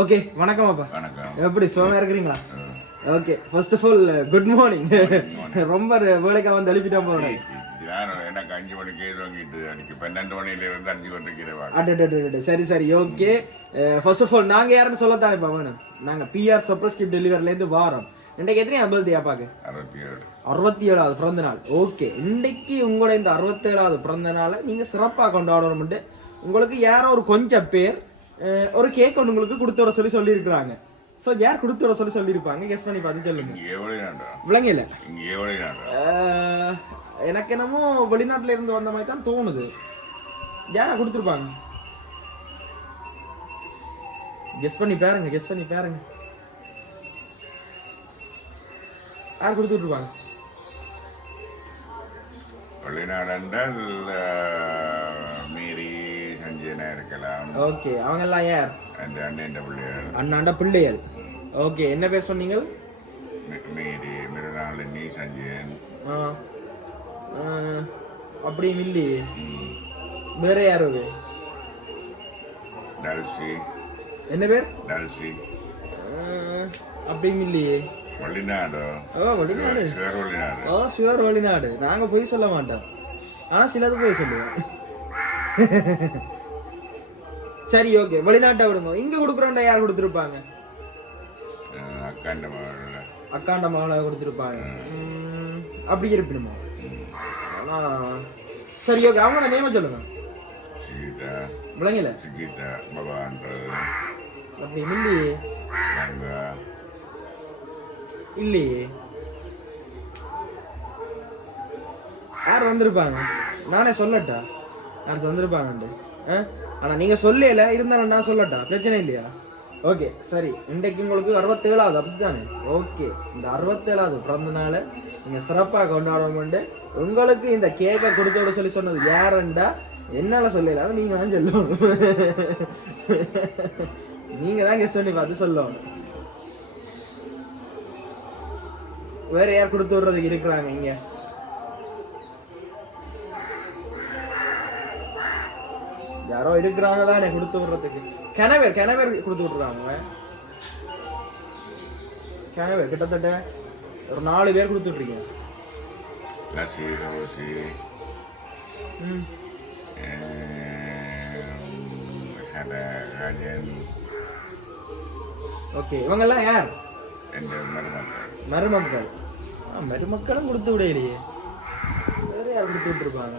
Okay வணக்கம் அப்பா. வணக்கம். எப்படி சுகமா இருக்கிறீங்களா? Okay first of all good morning. ரொம்ப வேலைக்கா வந்து எழுப்பிட்டா போறேன். எனக்கு 5 மணிக்கு வாங்கிட்டு அன்னைக்கு 12 மணிலேருந்து 5 மணிக்கு அட சரி சரி ஓகே. ஃபர்ஸ்ட் ஆஃப் ஆல் நாங்கள் யாருன்னு சொல்லத்தானே இப்போ வேணும். நாங்கள் பிஆர் சப்ரஸ்கிரிப்ட் டெலிவரிலேருந்து வாரோம். இன்றைக்கு எத்தனை பர்த்டே அப்பாக்கு? 67வது பிறந்த நாள். ஓகே, இன்னைக்கு உங்களோட இந்த 67வது பிறந்த நாளை நீங்கள் சிறப்பாக கொண்டாடணும்ட்டு உங்களுக்கு யாரோ ஒரு கொஞ்சம் பேர் ஒரு கேக் ஒன்று உங்களுக்கு கொடுத்து வர சொல்லியிருக்கிறாங்க. ஸோ யார் கொடுத்து வர சொல்லியிருப்பாங்க கெஸ் பண்ணி பார்த்து சொல்லுங்க. விளங்கல எனக்கு என்னமோ வெளிநாட்டில இருந்து வந்த மாதிரி தான் தோணுது. யார் கொடுத்துருப்பாங்க? கெஸ் பண்ணி பாருங்க, கெஸ் பண்ணி பாருங்க. யார் கொடுத்துருப்பாங்க? வெளிநாடு மீறி சஞ்சயனா இருக்கலாம். ஓகே, அவங்க எல்லாம் யார்? அண்ணாண்ட பிள்ளைகள். ஓகே, என்ன பேர் சொன்னீங்க? மீறி மிருனாளினி சஞ்சயன். அப்படி இல்லையே, வேற யாரு? டல்சி. என்ன பேர்? டல்சி. அப்படி இல்லையே. வெளிநாடு. வெளிநாடு. ஷுவர் வெளிநாடு. நாங்க போய் சொல்ல மாட்டோம், ஆனா சிலது போய் சொல்லுவோம். சரி ஓகே, வெளிநாட்டை விடுங்க. இங்க கொடுக்குறோம்டா யார் கொடுத்துருப்பாங்க? அக்காண்ட மகளை கொடுத்துருப்பாங்க. அப்படி இருப்பினுமா? சரி ஓகே, அவங்களோட நேம சொல்லுங்க. விளங்கல. அப்படி இல்லையே, இல்லையே. யார் வந்திருப்பாங்க? நானே சொல்லட்டா யார் வந்திருப்பாங்கண்டு? ஆனா நீங்க சொல்லல, இருந்தாலும் நான் சொல்லட்டா, பிரச்சனை இல்லையா? ஓகே சரி, இன்றைக்கு உங்களுக்கு 67வது அப்படித்தானே? ஓகே, இந்த 67வது பிறந்த நாளை நீங்க சிறப்பாக கொண்டாடணும்ண்டு உங்களுக்கு இந்த கேக்கை கொடுத்தோட சொன்னது யாருண்டா என்னால சொல்லல, அதை நீங்க தான் சொல்லணும். நீங்க தான் கெஸ் பண்ணி பார்த்து சொல்லணும். வேற யார் கொடுத்து விடுறதுக்கு இருக்கிறாங்க இங்க? யாரோ இருக்கிறாங்க தானே கொடுத்து விடுறதுக்கு. கெனவேர் கொடுத்து விட்டுருக்காங்க. கெனவேர் கிட்டத்தட்ட ஒரு 4 பேர் கொடுத்துட்ருக்கீங்க. ஓகே, இவங்கெல்லாம் யார்? மருமக்கள். மருமக்களும் கொடுத்து விடையிலேயே, வேற யார் கொடுத்து விட்டுருப்பாங்க?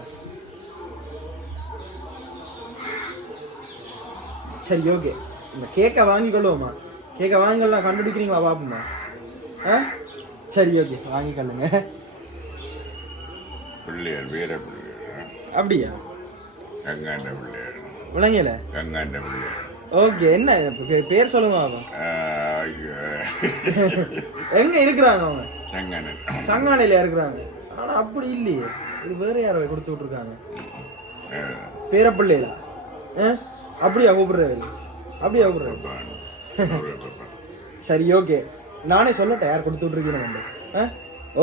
சரி ஓகே, இந்த கேக்கை வாங்கிக்கொள்ளுவோமா? கேக்கை வாங்கிக்கலாம், கண்டுபிடிக்கிறீங்களா பாப்போமா? சரி ஓகே, வாங்கிக்கொள்ளுங்க. அப்படியா? விளங்கல. ஓகே, என்ன பேர் சொல்லுங்க பாப்போம். எங்க இருக்கிறாங்க அவங்க? சங்கானையில இருக்கிறாங்க. ஆனா அப்படி இல்லையே, இது வேற யாரோ கொடுத்து விட்டுருக்காங்க. பேரப்பிள்ளையில அப்படியா கூப்பிடுறாரு? அப்படியா கூப்பிடுறாரு? சரி ஓகே, நானே சொல்லட்டேன் யார் கொடுத்து விட்டுருக்கீங்க.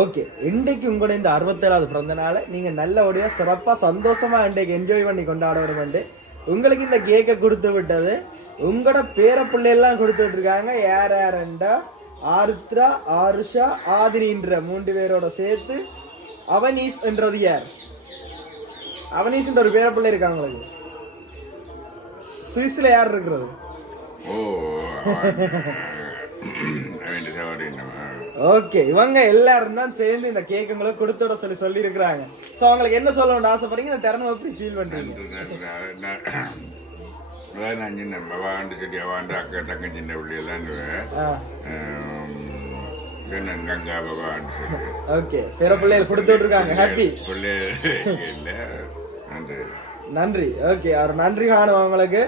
ஓகே, இன்றைக்கு உங்களோட இந்த 67வது பிறந்த நாளை நீங்க நல்லபடியா சிறப்பா சந்தோஷமா இன்றைக்கு என்ஜாய் பண்ணி கொண்டாட வேண்டும். உங்களுக்கு இந்த கேக்கை கொடுத்து விட்டது உங்களோட பேரப்பிள்ளையெல்லாம் கொடுத்து விட்டுருக்காங்க. யார் யாருண்டா ஆருத்ரா, ஆருஷா, ஆதிரின்ற 3 பேரோட சேர்த்து அவனீஸ் என்றது யார்? அவனீஸ்ன்ற ஒரு பேரப்பிள்ளை இருக்காங்க உங்களுக்கு. சுவிஸ்ல யார் இருக்கிறது? ஓகே, இவங்க எல்லாரும் தான் சேர்ந்து இந்த கேக்குங்களை கொடுத்துட சொல்லி இருக்கிறாங்க. சோ அவங்களுக்கு என்ன சொல்லணும்னு ஆசைப்படுறீங்க? இந்த திறனை எப்படி ஃபீல் பண்றீங்க? ஓகே, பிற பிள்ளைகள் கொடுத்து விட்டுருக்காங்க. ஹாப்பி நன்றி. ஓகே, அவர் நன்றி காணும் அவங்களுக்கு.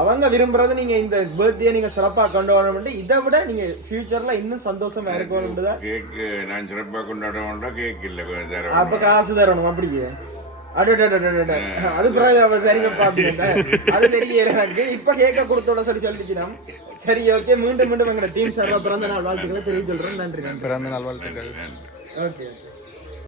அவங்க விரும்புறது நீங்க இந்த பர்த்டே நீங்க சிறப்பா கொண்டாடணும். இதை விட நீங்க ஃபியூச்சர்ல இன்னும் சந்தோஷமா இருக்கணும். கேக் நான் சிறப்பா கொண்டாடணும். கேக் இல்ல, அப்ப காசு தரணும். அப்படியே அது சரிங்கப்பா அப்படின்னு அது தெரியல எனக்கு. இப்ப கேக்க கொடுத்தோட சொல்லிக்கலாம். சரி ஓகே, மீண்டும் எங்களோட டீம் சார்பா பிறந்த நாள் வாழ்த்துக்களை தெரிவித்து சொல்றேன். நன்றி. பிறந்த நாள் வாழ்த்துக்கள். ஓகே.